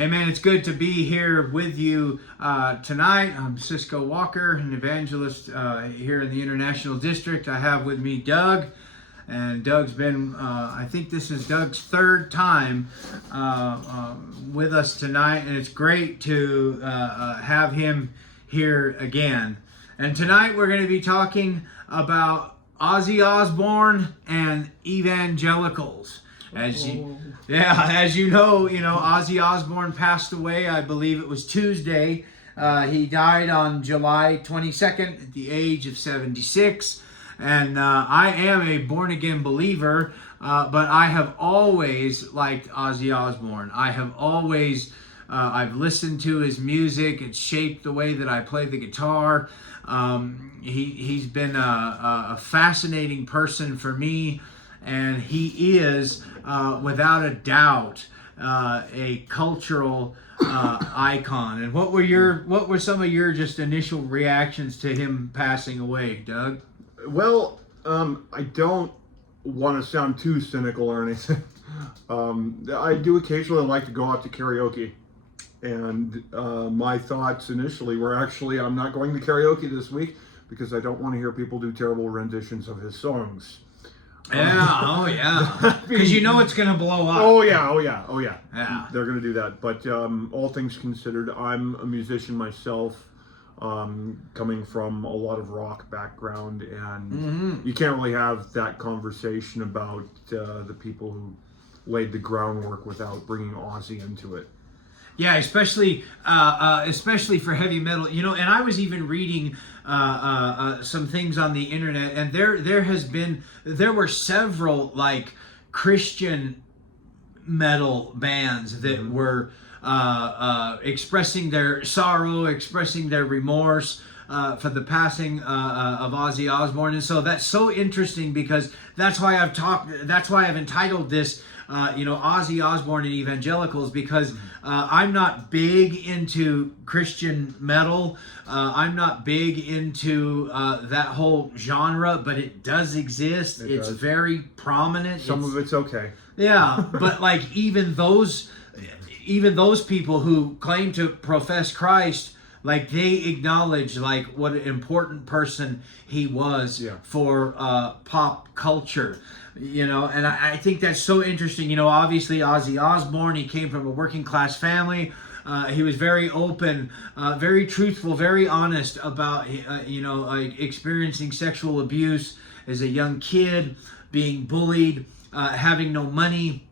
Hey man, it's good to be here with you tonight. I'm Cisco Walker, an evangelist here in the International District. I have with me Doug, and Doug's been, I think this is Doug's third time with us tonight, and it's great to have him here again. And tonight we're going to be talking about Ozzy Osbourne and Evangelicals. As you know, Ozzy Osbourne passed away. I believe it was Tuesday. He died on July 22nd at the age of 76. And I am a born-again believer, but I have always liked Ozzy Osbourne. I have always, I've listened to his music. It's shaped the way that I play the guitar. He's been a fascinating person for me. And he is, without a doubt, a cultural icon. And what were some of your just initial reactions to him passing away, Doug? Well, I don't want to sound too cynical or anything. I do occasionally like to go out to karaoke, and my thoughts initially were actually, I'm not going to karaoke this week because I don't want to hear people do terrible renditions of his songs. Yeah, because you know it's going to blow up. Oh yeah. Yeah. They're going to do that. But all things considered, I'm a musician myself, coming from a lot of rock background, and you can't really have that conversation about the people who laid the groundwork without bringing Ozzy into it. Yeah, especially for heavy metal, and I was even reading some things on the internet, and there were several like Christian metal bands that were expressing their sorrow, expressing their remorse for the passing of Ozzy Osbourne, and so that's so interesting because that's why I've entitled this. Ozzy Osbourne and Evangelicals, because I'm not big into Christian metal. I'm not big into that whole genre, but it does exist. It's very prominent. Some of it's okay. Yeah, but like even those people who claim to profess Christ, like they acknowledge like what an important person he was for pop culture. And I think that's so interesting. Obviously Ozzy Osbourne, he came from a working class family. He was very open, very truthful, very honest about, experiencing sexual abuse as a young kid, being bullied, having no money,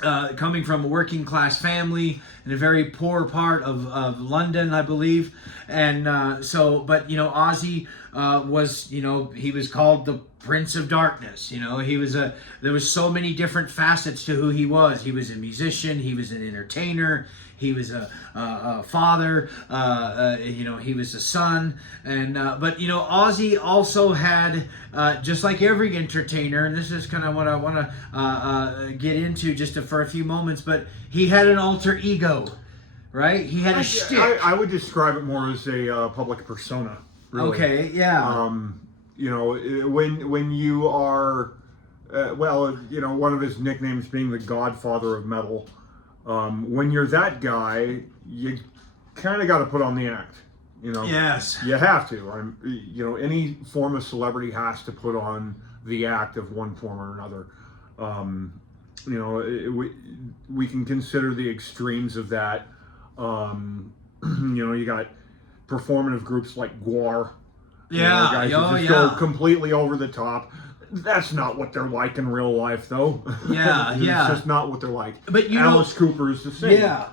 coming from a working class family in a very poor part of London, I believe. And Ozzy was, he was called the Prince of Darkness. There was so many different facets to who he was. He was a musician. He was an entertainer. He was a father. He was a son. And but Ozzy also had, just like every entertainer, and this is kind of what I want to get into just for a few moments. But he had an alter ego, right? He had a shtick. I would describe it more as a public persona. Really. Okay. Yeah. When you are, one of his nicknames being the Godfather of metal. When you're that guy, you kind of got to put on the act. Yes. You have to. Any form of celebrity has to put on the act of one form or another. We can consider the extremes of that. You got performative groups like Gwar. Guys who just go completely over the top. That's not what they're like in real life, though. Yeah, It's just not what they're like. But Alice Cooper is the same. Yeah,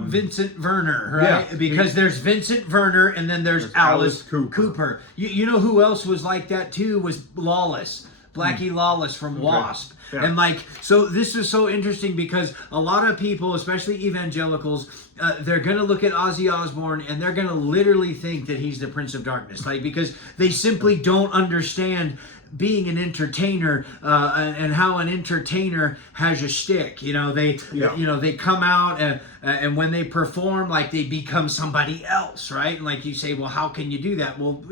Vincent Werner, right? Yeah. Because there's Vincent Werner and then there's Alice Cooper. You know who else was like that too? Was Lawless. Blackie Lawless from Wasp. Yeah. And so this is so interesting because a lot of people, especially evangelicals, they're going to look at Ozzy Osbourne and they're going to literally think that he's the Prince of Darkness, because they simply don't understand being an entertainer and how an entertainer has a shtick. They come out and when they perform, they become somebody else, right? And you say, well, how can you do that? Well,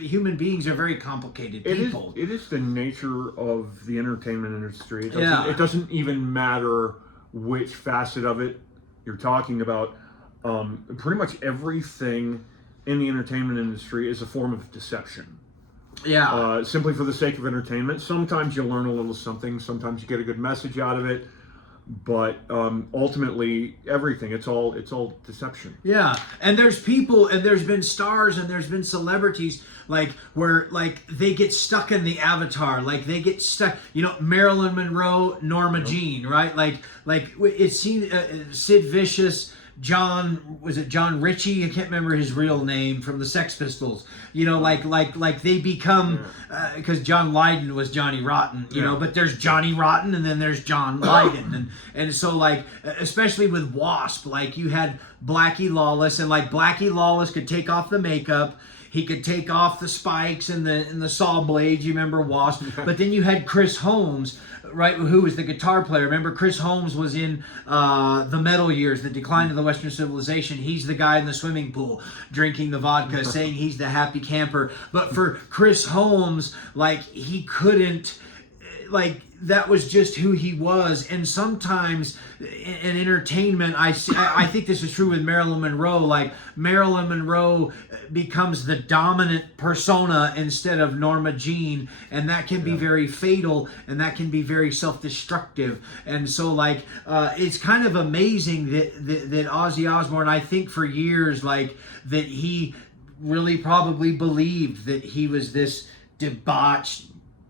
human beings are very complicated people. It is the nature of the entertainment industry. It doesn't even matter which facet of it You're talking about pretty much everything in the entertainment industry is a form of deception. Yeah. Simply for the sake of entertainment. Sometimes you learn a little something. Sometimes you get a good message out of it. But ultimately, everything it's all deception. Yeah, and there's people, and there's been stars, and there's been celebrities like where like they get stuck in the avatar, like they get stuck. You know, Marilyn Monroe, Norma Jean, right? Like it's seen Sid Vicious. Was it John Ritchie? I can't remember his real name, from the Sex Pistols. You know, like they become, because John Lydon was Johnny Rotten, you know, but there's Johnny Rotten and then there's John Lydon. And so like, especially with Wasp, like you had Blackie Lawless, and like Blackie Lawless could take off the makeup. He could take off the spikes and the saw blades. You remember Wasp? But then you had Chris Holmes, right? Who was the guitar player? Remember, Chris Holmes was in the Metal Years, the Decline of the Western Civilization. He's the guy in the swimming pool drinking the vodka, saying he's the happy camper. But for Chris Holmes, like he couldn't, like that was just who he was. And sometimes in entertainment, I think this is true with Marilyn Monroe. Like Marilyn Monroe becomes the dominant persona instead of Norma Jean, and that can be very fatal, and that can be very self-destructive. And so like it's kind of amazing that Ozzy Osbourne, I think for years, like that he really probably believed that he was this debauched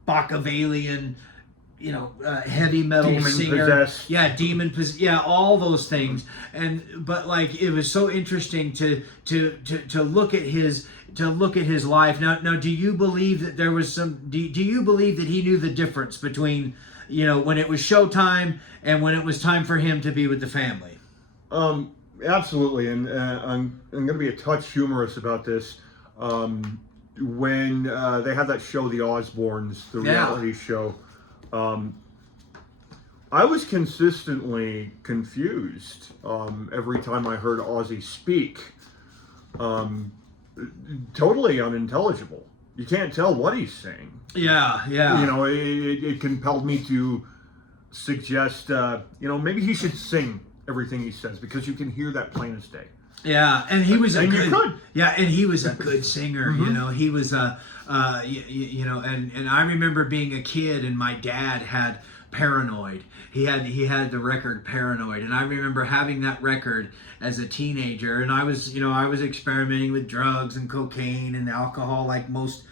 Machiavellian, you know, heavy metal Demon singer. possessed. Yeah, demon possessed. Yeah, all those things. But like it was so interesting to look at his life. Now do you believe that there was some? Do you believe that he knew the difference between, you know, when it was showtime and when it was time for him to be with the family? Absolutely, and I'm going to be a touch humorous about this. When they had that show, The Osbournes, the reality show, I was consistently confused every time I heard Ozzy speak. Totally unintelligible. You can't tell what he's saying. Yeah. You know, it compelled me to suggest, maybe he should sing everything he says, because you can hear that plain as day. Yeah, and he was and he was a good singer. You know, he was you know, and I remember being a kid, and my dad had Paranoid. He had the record Paranoid, and I remember having that record as a teenager, and I was experimenting with drugs and cocaine and alcohol, like most.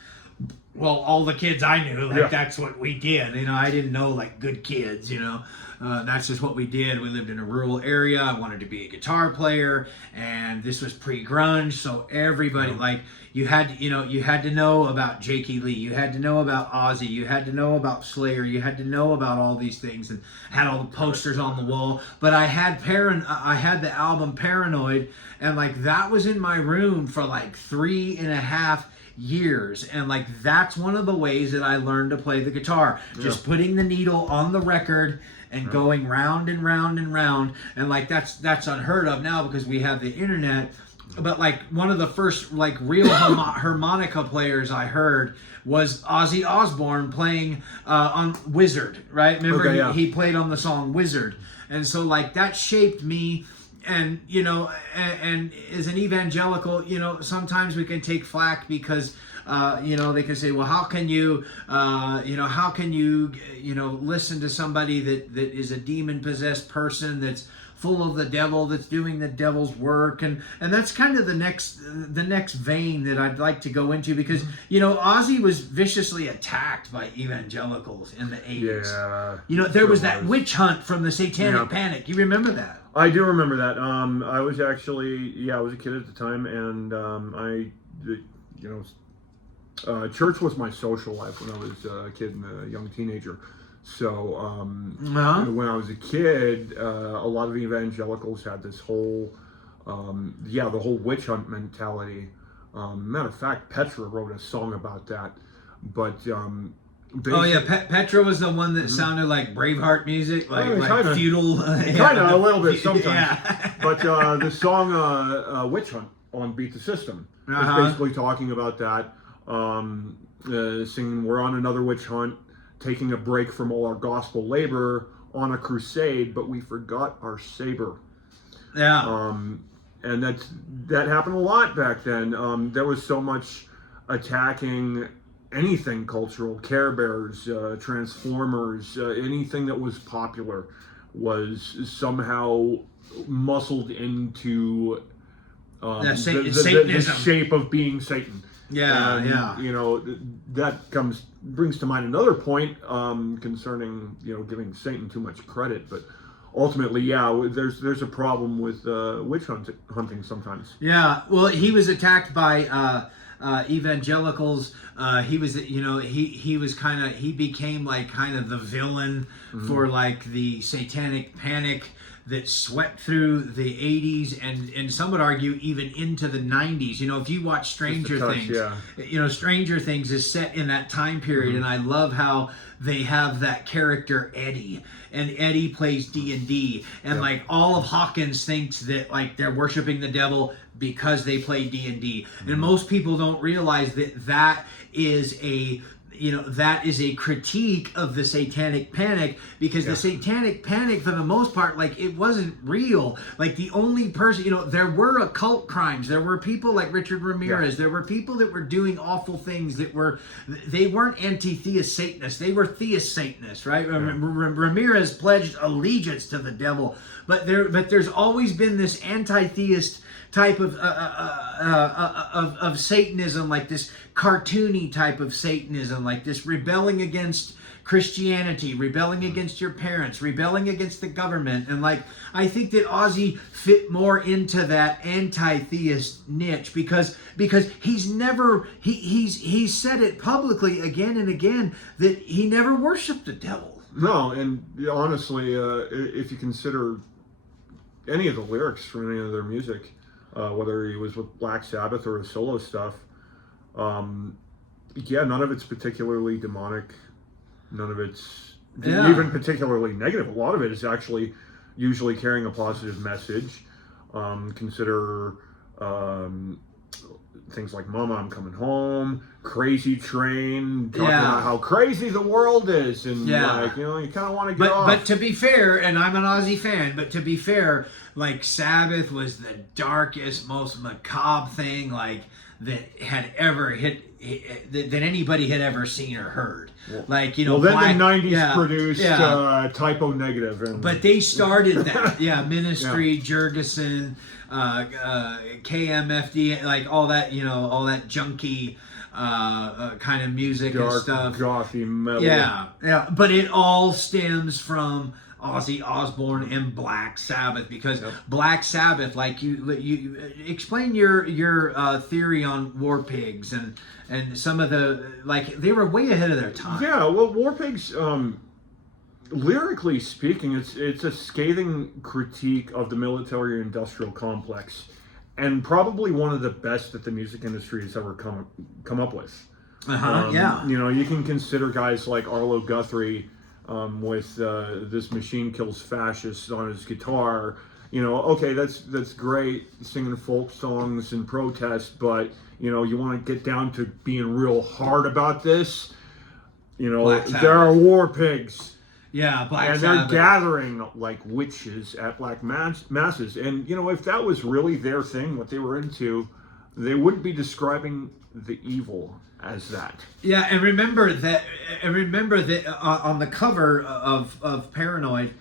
Well, all the kids I knew, that's what we did. You know, I didn't know like good kids, you know. That's just what we did. We lived in a rural area. I wanted to be a guitar player, and this was pre-grunge, so everybody, like, you had to know about Jakey Lee. You had to know about Ozzy. You had to know about Slayer. You had to know about all these things, and had all the posters on the wall. But I had the album Paranoid, and like that was in my room for like 3.5 years, and like that's one of the ways that I learned to play the guitar, just putting the needle on the record and going round and round and round. And like that's unheard of now because we have the internet. But like one of the first like real harmonica players I heard was Ozzy Osbourne playing on Wizard, right? Remember he played on the song Wizard. And so like that shaped me. And, you know, and as an evangelical, you know, sometimes we can take flack because, you know, they can say, well, how can you listen to somebody that is a demon-possessed person that's full of the devil, that's doing the devil's work. And that's kind of the next vein that I'd like to go into, because, you know, Ozzy was viciously attacked by evangelicals in the 80s. Yeah. You know, there was that witch hunt from the Satanic Panic. You remember that? I do remember that. I was actually, I was a kid at the time, and church was my social life when I was a kid and a young teenager. So when I was a kid, a lot of evangelicals had this whole, the whole witch hunt mentality. Matter of fact, Petra wrote a song about that. But Petra was the one that sounded like Braveheart music, like feudal. Kind of a little bit sometimes. But the song "Witch Hunt" on Beat the System is basically talking about that. Singing, "We're on another witch hunt, taking a break from all our gospel labor, on a crusade, but we forgot our saber." Yeah. And that happened a lot back then. There was so much attacking anything cultural, Care Bears, Transformers, anything that was popular was somehow muscled into Satanism. the shape of being Satan. Yeah, And, yeah. You know, that brings to mind another point concerning, you know, giving Satan too much credit, but ultimately, yeah, there's a problem with witch hunting sometimes. Yeah, well, he was attacked by evangelicals. He was, you know, he became like kind of the villain for like the satanic panic that swept through the 80s and some would argue even into the 90s. You know, if you watch Stranger Things, you know, Stranger Things is set in that time period, and I love how they have that character Eddie, and Eddie plays D&D, and like all of Hawkins thinks that like they're worshiping the devil because they play D&D, and most people don't realize that that is a critique of the satanic panic, because the satanic panic, for the most part, like, it wasn't real. Like, the only person, you know, there were occult crimes, there were people like Richard Ramirez, there were people that were doing awful things they weren't anti-theist Satanists, they were theist Satanists, right? Ramirez pledged allegiance to the devil, but there's always been this anti-theist type of Satanism, like this cartoony type of Satanism, like this rebelling against Christianity, rebelling against your parents, rebelling against the government. And like, I think that Ozzy fit more into that anti-theist niche because he's never, he's said it publicly again and again that he never worshiped the devil. No, and honestly, if you consider any of the lyrics from any of their music, whether he was with Black Sabbath or his solo stuff, none of it's particularly demonic. None of it's even particularly negative. A lot of it is actually usually carrying a positive message. Consider things like Mama, I'm Coming Home, Crazy Train, talking about how crazy the world is, and like, you know, you kind of want to get off. But to be fair, and I'm an Ozzy fan, but to be fair, like, Sabbath was the darkest, most macabre thing, like, that had ever hit, that anybody had ever seen or heard. Like, you know, well, then the 90s produced Typo Negative. But they started that. Ministry, Jurgensen, KMFD, like all that, you know, all that junky kind of music dark, and stuff. Gothy metal. Yeah. But it all stems from Ozzy Osbourne and Black Sabbath, because Black Sabbath, like, you explain your theory on War Pigs and some of the, like, they were way ahead of their time. Yeah, well, War Pigs, lyrically speaking, it's a scathing critique of the military-industrial complex, and probably one of the best that the music industry has ever come up with. You know, you can consider guys like Arlo Guthrie, with This Machine Kills Fascists on his guitar. You know, okay, that's great, singing folk songs and protest, but, you know, you want to get down to being real hard about this, you know, there are war pigs. Yeah, and they're gathering like witches at black masses. And, you know, if that was really their thing, what they were into, they wouldn't be describing the evil as that. Yeah, and remember that on the cover of Paranoid,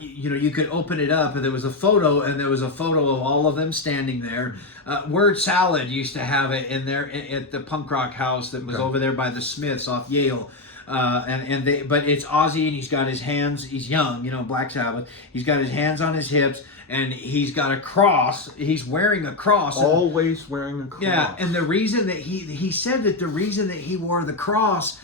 you know, you could open it up and there was a photo, of all of them standing there. Word Salad used to have it in there at the punk rock house that was over there by the Smiths off Yale. But it's Ozzy, and he's got his hands, he's young, you know, Black Sabbath, he's got his hands on his hips, and he's got a cross, he's wearing a cross. Always wearing a cross. Yeah, and the reason that he said that the reason that he wore the cross,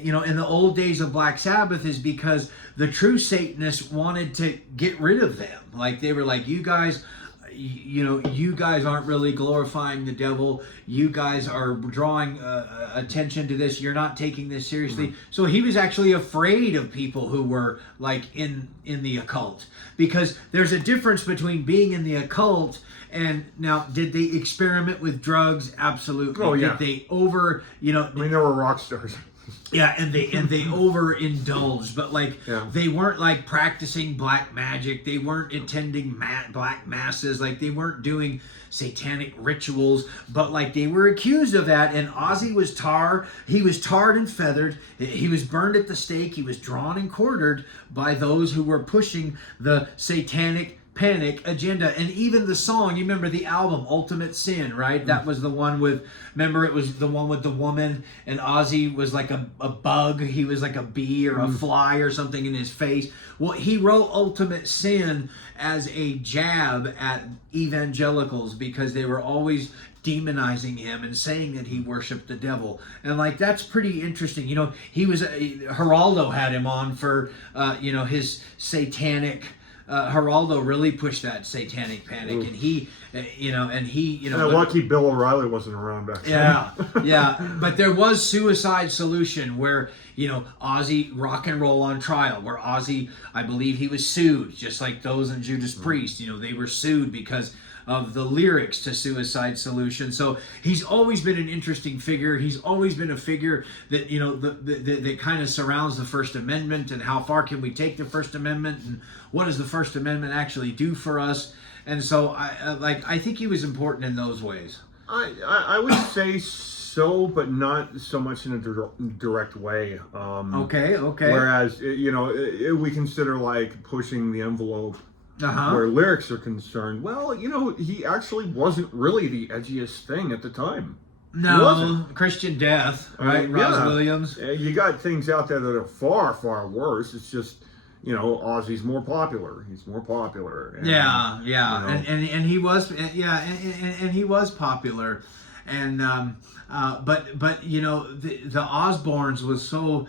you know, in the old days of Black Sabbath, is because the true Satanists wanted to get rid of them. Like, they were like, you guys aren't really glorifying the devil. You guys are drawing attention to this. You're not taking this seriously. Mm-hmm. So he was actually afraid of people who were like in the occult, because there's a difference between being in the occult and, now, did they experiment with drugs? Absolutely. Oh, yeah. Did they you know? I mean, there were rock stars. Yeah, and they overindulged, but like Yeah. they weren't like practicing black magic. They weren't attending black masses. Like they weren't doing satanic rituals. But like they were accused of that. And Ozzy was He was tarred and feathered. He was burned at the stake. He was drawn and quartered by those who were pushing the satanic panic agenda. And even the song, you remember the album Ultimate Sin, right? That was the one with, remember, it was the one with the woman, and Ozzy was like a bug. He was like a bee or a fly or something in his face. Well, he wrote Ultimate Sin as a jab at evangelicals because they were always demonizing him and saying that he worshiped the devil. And like that's pretty interesting. You know, he was Geraldo had him on for his satanic Geraldo really pushed that satanic panic. And he lucky Bill O'Reilly wasn't around back then. Yeah. But there was Suicide Solution where, Ozzy Rock and Roll on Trial, where Ozzy, I believe he was sued, just like those in Judas Priest. They were sued because of the lyrics to Suicide Solution. So he's always been an interesting figure. He's always been a figure that, that kind of surrounds the First Amendment, and how far can we take the First Amendment, and what does the First Amendment actually do for us? And so I think he was important in those ways. I would say so, but not so much in a direct way. Okay. Whereas, we consider like pushing the envelope where lyrics are concerned. Well, he actually wasn't really the edgiest thing at the time. No, Christian Death, right? Ross Williams. You got things out there that are far, far worse. It's just, Ozzy's more popular. He's more popular. And, and he was, and he was popular, and but the Osbournes was so,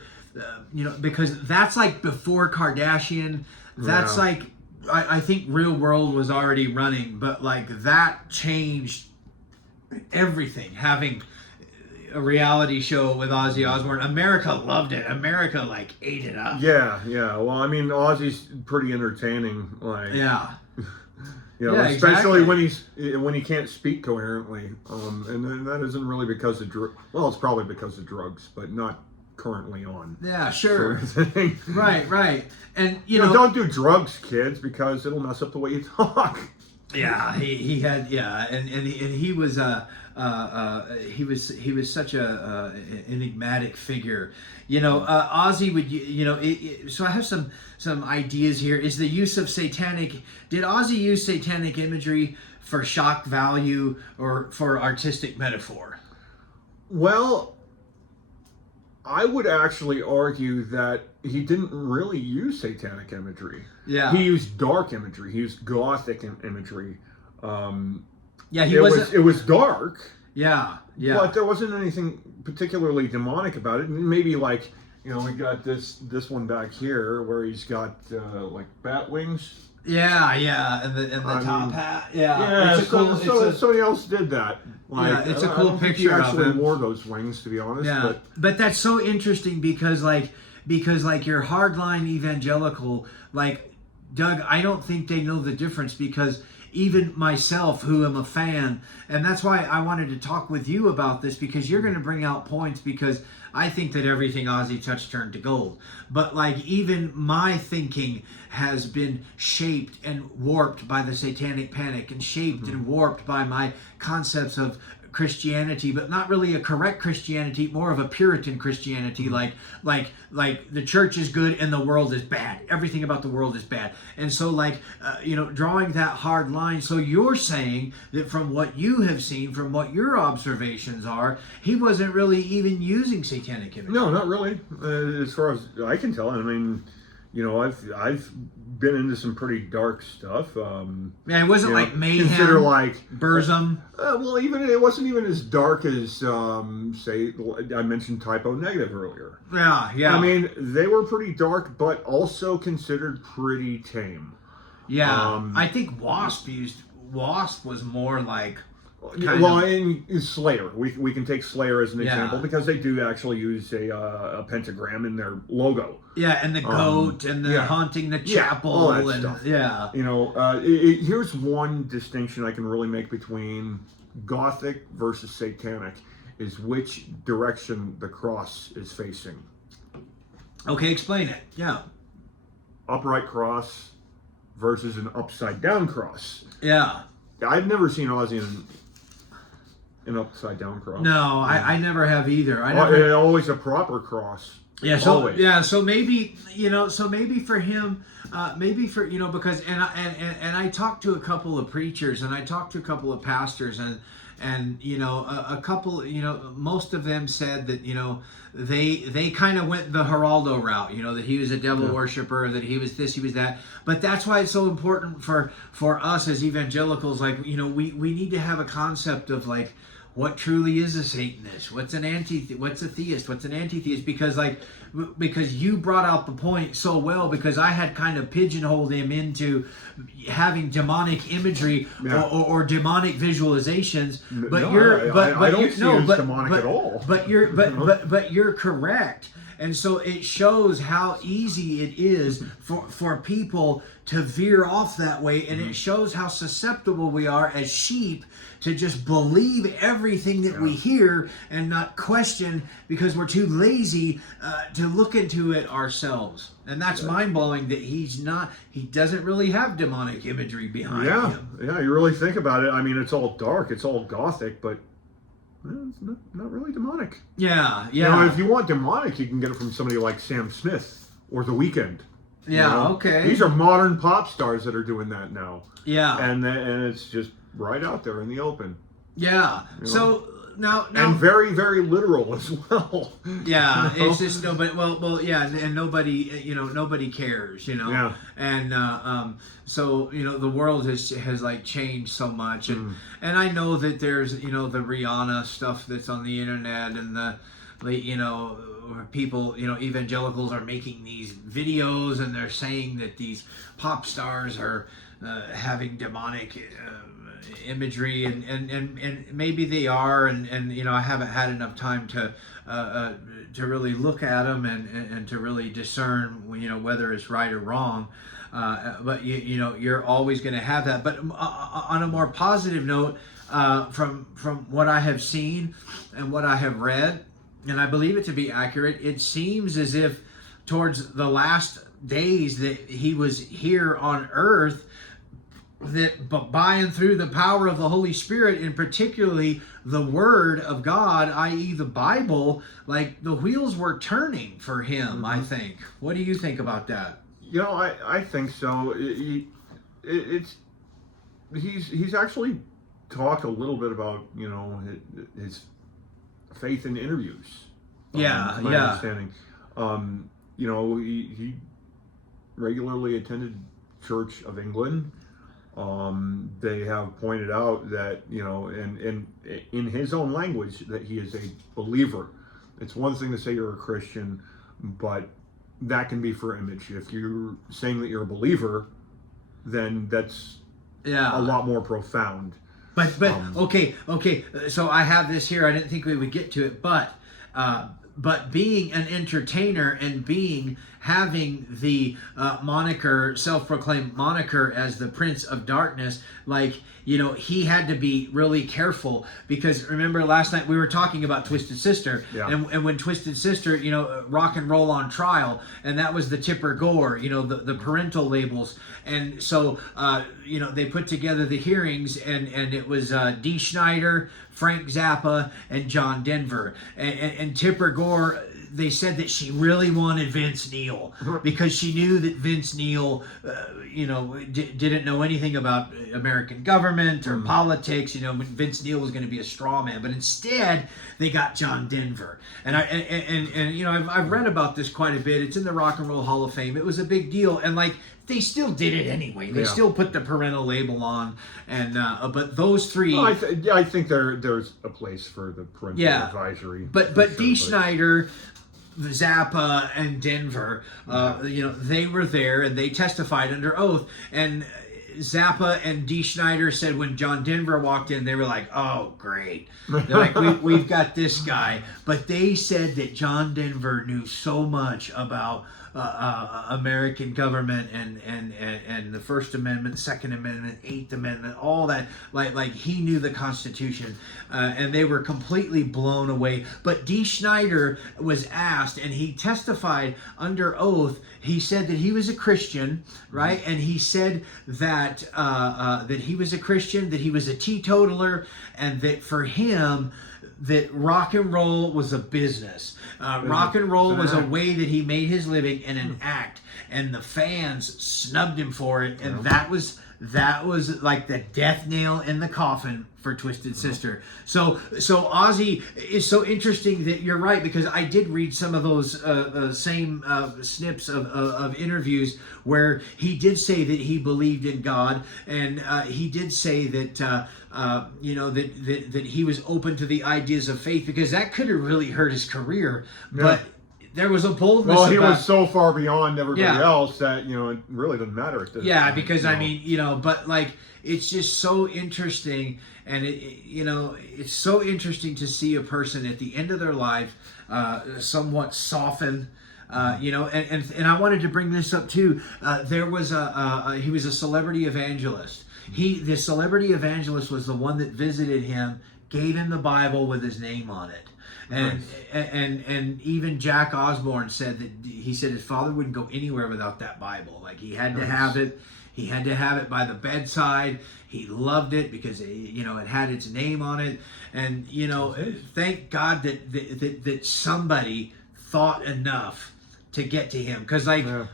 because that's like before Kardashian. That's like. I think Real World was already running, but like that changed everything. Having a reality show with Ozzy Osbourne, America loved it. America like ate it up. Yeah. Well, I mean, Ozzy's pretty entertaining. Like, especially exactly. when he can't speak coherently. And then that isn't really because of well, it's probably because of drugs, but not currently on. Yeah, sure. Sort of Right. And don't do drugs, kids, because it'll mess up the way you talk. Yeah, he had and he was he was such a enigmatic figure. Ozzy would so I have some ideas here. Is the use of did Ozzy use satanic imagery for shock value or for artistic metaphor? Well, I would actually argue that he didn't really use satanic imagery. Yeah. He used dark imagery. He used gothic imagery. It was dark. Yeah. But there wasn't anything particularly demonic about it. Maybe like, we got this one back here where he's got like bat wings. Yeah, and the top hat. Yeah, somebody else did that. Like, it's a cool picture he actually of him. wore those wings, to be honest. Yeah, but that's so interesting because your hardline evangelical, like Doug, I don't think they know the difference, because even myself, who am a fan, and that's why I wanted to talk with you about this, because you're going to bring out points, because I think that everything Ozzy touched turned to gold. But like even my thinking has been shaped and warped by the satanic panic, and shaped and warped by my concepts of Christianity, but not really a correct Christianity, more of a Puritan Christianity, like the church is good and the world is bad. Everything about the world is bad. And so drawing that hard line. So you're saying that from what you have seen, from what your observations are, he wasn't really even using satanic imagery. No, not really. As far as I can tell. I mean, I've been into some pretty dark stuff. It wasn't like Mayhem. Consider like Burzum. Well, even it wasn't even as dark as say I mentioned Typo Negative earlier. Yeah. I mean, they were pretty dark, but also considered pretty tame. Yeah, I think Wasp was more like. In Slayer, we can take Slayer as an example, because they do actually use a pentagram in their logo. Yeah, and the goat and the haunting the chapel all that and stuff. Yeah. Here's one distinction I can really make between Gothic versus Satanic. is which direction the cross is facing. Okay, explain it. Yeah. Upright cross versus an upside down cross. Yeah. I've never seen Ozzy in an upside down cross. No, I never have either. Always a proper cross. Yeah, so Always. yeah, so maybe maybe for him, because I talked to a couple of preachers and I talked to a couple of pastors and a couple, most of them said that they kind of went the Geraldo route, that he was a devil worshiper, that he was this, he was that. But that's why it's so important for us as evangelicals, like, we need to have a concept of like, what truly is a Satanist? What's a theist? What's an anti-theist? Because you brought out the point so well, because I had kind of pigeonholed him into having demonic imagery or demonic visualizations. But I don't see it as demonic at all. But you're correct. And so it shows how easy it is for people to veer off that way, and it shows how susceptible we are as sheep to just believe everything that we hear and not question, because we're too lazy to look into it ourselves. And that's mind-blowing that he doesn't really have demonic imagery behind him. Yeah, you really think about it. I mean, it's all dark, it's all gothic, but it's not really demonic. Yeah. If you want demonic, you can get it from somebody like Sam Smith or The Weeknd. Yeah, okay. These are modern pop stars that are doing that now. Yeah. And it's just right out there in the open. Yeah. So now and very, very literal as well. Yeah, it's just nobody. Well, yeah, and nobody, nobody cares, Yeah. And so the world has like changed so much, and I know that there's the Rihanna stuff that's on the internet, and the people, evangelicals are making these videos and they're saying that these pop stars are having demonic imagery, and maybe they are, and I haven't had enough time to really look at them and to really discern whether it's right or wrong. But you're always going to have that. But on a more positive note, from what I have seen and what I have read, and I believe it to be accurate, it seems as if towards the last days that he was here on earth, that by and through the power of the Holy Spirit, and particularly the Word of God, i.e. the Bible, like the wheels were turning for him, I think. What do you think about that? I think so. He's actually talked a little bit about, his faith in interviews. Yeah, my understanding. He regularly attended Church of England. They have pointed out that, and in his own language, that he is a believer. It's one thing to say you're a Christian, but that can be for image. If you're saying that you're a believer, then that's a lot more profound. But okay. So I have this here. I didn't think we would get to it, but being an entertainer and having the moniker, self-proclaimed moniker as the Prince of Darkness, like, he had to be really careful, because remember last night we were talking about Twisted Sister, and when Twisted Sister, Rock and Roll on Trial, and that was the Tipper Gore, the parental labels, and so they put together the hearings, and it was Dee Snider, Frank Zappa, and John Denver, and Tipper Gore. They said that she really wanted Vince Neil because she knew that Vince Neil, didn't know anything about American government or politics. Vince Neil was going to be a straw man, but instead they got John Denver. And I've read about this quite a bit. It's in the Rock and Roll Hall of Fame. It was a big deal, and like they still did it anyway. They still put the parental label on, and but those three. Well, I think there's a place for the parental advisory. But Dee Snider, Zappa, and Denver, they were there and they testified under oath. And Zappa and Dee Snider said when John Denver walked in, they were like, "Oh, great!" They're like, "We've got this guy." But they said that John Denver knew so much about American government and the First Amendment, Second Amendment, Eighth Amendment, all that. Like he knew the Constitution, and they were completely blown away. But D. Schneider was asked, and he testified under oath. He said that he was a Christian, right? And he said that that he was a Christian, that he was a teetotaler, and that for him, that rock and roll was a business. Rock and roll was a way that he made his living and an act, and the fans snubbed him for it, and that was like the death nail in the coffin for Twisted Sister. So Ozzy is so interesting that you're right, because I did read some of those same snips of interviews where he did say that he believed in God, and he did say that that he was open to the ideas of faith, because that could have really hurt his career, but there was a boldness. Well, he was so far beyond everybody else that it really doesn't matter at this point, because I mean, but like it's just so interesting, and it's so interesting to see a person at the end of their life somewhat soften. And I wanted to bring this up too. There was he was a celebrity evangelist. The celebrity evangelist was the one that visited him, gave him the Bible with his name on it. And even Jack Osbourne said that he said his father wouldn't go anywhere without that Bible. Like he had to have it. He had to have it by the bedside. He loved it because it had its name on it. And thank God that somebody thought enough to get to him. Because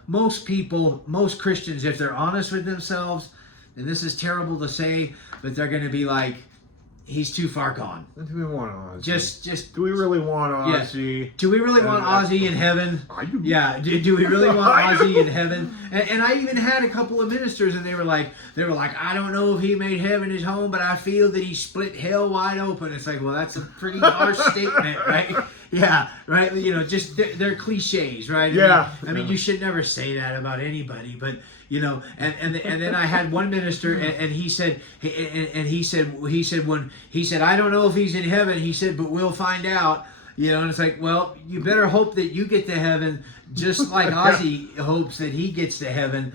most people, most Christians, if they're honest with themselves, and this is terrible to say, but they're going to be like, he's too far gone. Do we want Ozzy? Just do we really want Ozzy? Yeah. Do we really want Ozzy in heaven? I do. Yeah. Do we really want Ozzy in heaven? And I even had a couple of ministers, and they were like, I don't know if he made heaven his home, but I feel that he split hell wide open. It's like, well, that's a pretty harsh statement, right? Yeah, right. Just they're cliches, right? I mean, you should never say that about anybody, but. And then I had one minister, and he said I don't know if he's in heaven. He said, but we'll find out. And it's like, well, you better hope that you get to heaven, just like Ozzy hopes that he gets to heaven.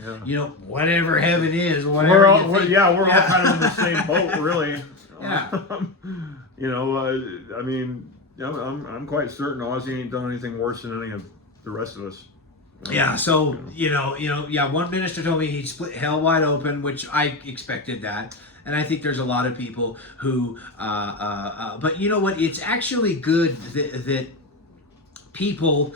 Whatever heaven is, whatever. We're all kind of in the same boat, really. Yeah. I mean, I'm quite certain Ozzy ain't done anything worse than any of the rest of us. Yeah, so one minister told me he'd split hell wide open, which I expected that, and I think there's a lot of people who, but you know what? It's actually good that people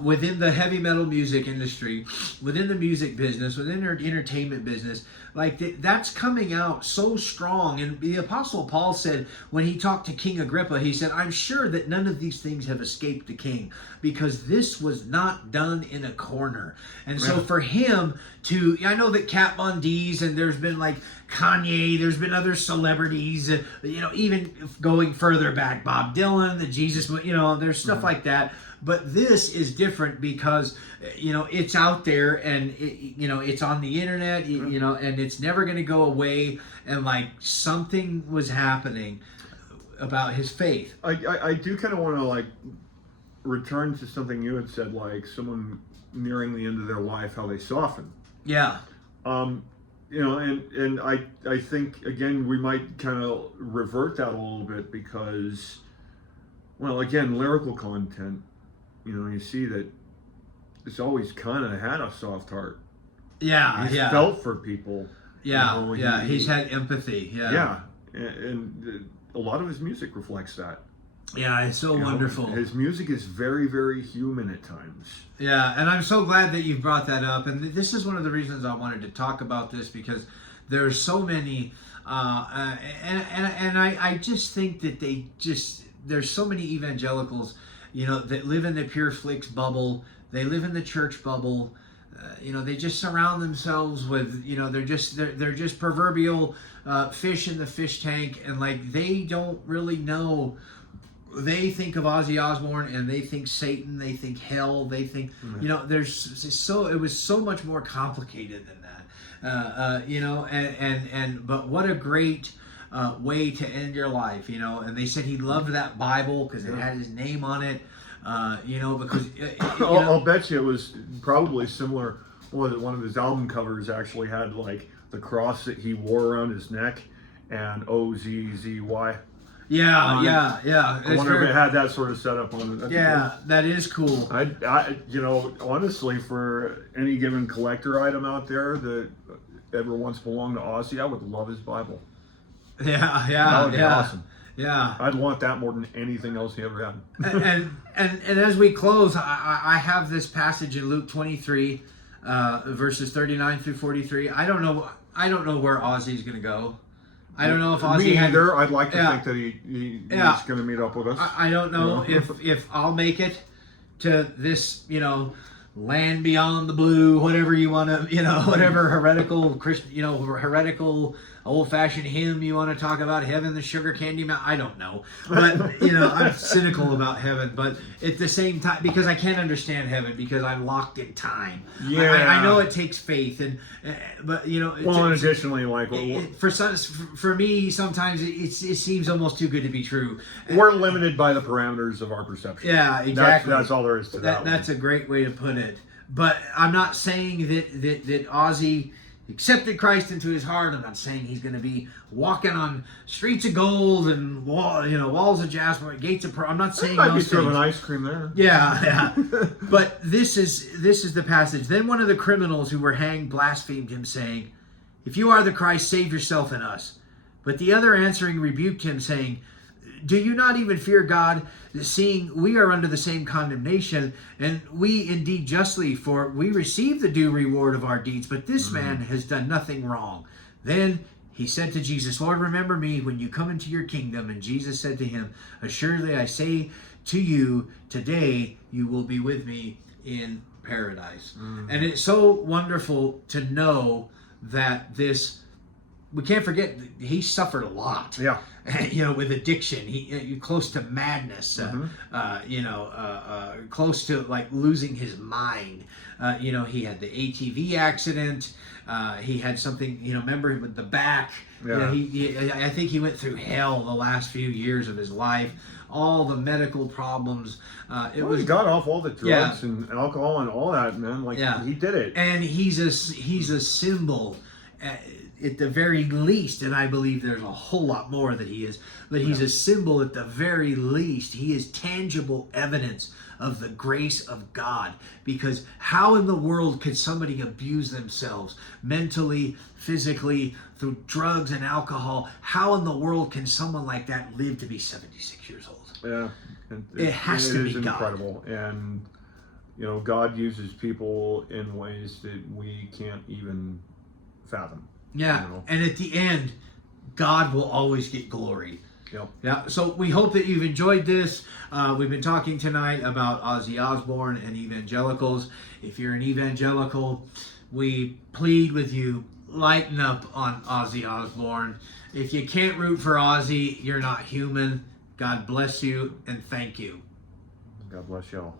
within the heavy metal music industry, within the music business, within their entertainment business, like that's coming out so strong. And the Apostle Paul said when he talked to King Agrippa, he said, I'm sure that none of these things have escaped the king, because this was not done in a corner. And so for him to, I know that Kat Von D's, and there's been like Kanye, there's been other celebrities, even going further back, Bob Dylan, the Jesus, there's stuff like that. But this is different because, it's out there, and, it's on the internet, and it's never going to go away. And like something was happening about his faith. I do kind of want to like return to something you had said, like someone nearing the end of their life, how they soften. Yeah. And I think, again, we might kind of revert that a little bit because, well, again, lyrical content, you see that it's always kind of had a soft heart. Yeah, He's felt for people. Yeah, he's had empathy. Yeah. And a lot of his music reflects that. Yeah, it's so wonderful. His music is very, very human at times. Yeah, and I'm so glad that you've brought that up. And this is one of the reasons I wanted to talk about this, because there's so many, and I just think that there's so many evangelicals, that live in the Pure Flix bubble. They live in the church bubble. They just surround themselves with, they're just proverbial fish in the fish tank, and like they don't really know. They think of Ozzy Osbourne, and they think Satan, they think hell, they think, it was so much more complicated than that, but what a great way to end your life, and they said he loved that Bible because it had his name on it. because I'll bet you it was probably similar. One of his album covers actually had like the cross that he wore around his neck and OZZY. Yeah. I wonder if it had that sort of setup on it. That is cool. I honestly, for any given collector item out there that ever once belonged to Ozzy, I would love his Bible. That would be awesome. Yeah, I'd want that more than anything else he ever had. and as we close, I have this passage in Luke 23, verses 39 through 43. I don't know where Ozzy's going to go. I don't know if Ozzy Me either. I'd like to think that he's going to meet up with us. I don't know if I'll make it to this, land beyond the blue, whatever you want to, whatever heretical Christian, heretical old-fashioned hymn you want to talk about, heaven, the sugar candy mountain. I don't know, but I'm cynical about heaven. But at the same time, because I can't understand heaven because I'm locked in time. Yeah, I know it takes faith, but and additionally, like for me, sometimes it seems almost too good to be true. We're limited by the parameters of our perception. Yeah, exactly. That's all there is to that. That's a great way to put it. But I'm not saying that Ozzy accepted Christ into his heart. I'm not saying he's going to be walking on streets of gold and walls of jasper, gates of pearl. I'm not saying might those be things. serving ice cream there. Yeah. But this is the passage. Then one of the criminals who were hanged blasphemed him, saying, "If you are the Christ, save yourself and us." But the other answering rebuked him, saying, "Do you not even fear God, seeing we are under the same condemnation, and we indeed justly, for we receive the due reward of our deeds, but this man has done nothing wrong." Then he said to Jesus, "Lord, remember me when you come into your kingdom." And Jesus said to him, "Assuredly I say to you, today you will be with me in paradise." And it's so wonderful to know that we can't forget he suffered a lot. Yeah. With addiction, he close to madness, close to like losing his mind. He had the ATV accident. He had something, remember with the back. Yeah. I think he went through hell the last few years of his life. All the medical problems. He got off all the drugs and alcohol and all that, man. He did it. And he's a symbol. At the very least, and I believe there's a whole lot more that he is, but he's a symbol at the very least. He is tangible evidence of the grace of God. Because how in the world could somebody abuse themselves mentally, physically, through drugs and alcohol? How in the world can someone like that live to be 76 years old? Yeah. It has to be God. It is incredible. And, God uses people in ways that we can't even fathom. Yeah, and at the end, God will always get glory. Yep. Yeah, so we hope that you've enjoyed this. We've been talking tonight about Ozzy Osbourne and Evangelicals. If you're an evangelical, we plead with you, lighten up on Ozzy Osbourne. If you can't root for Ozzy, you're not human. God bless you, and thank you. God bless y'all.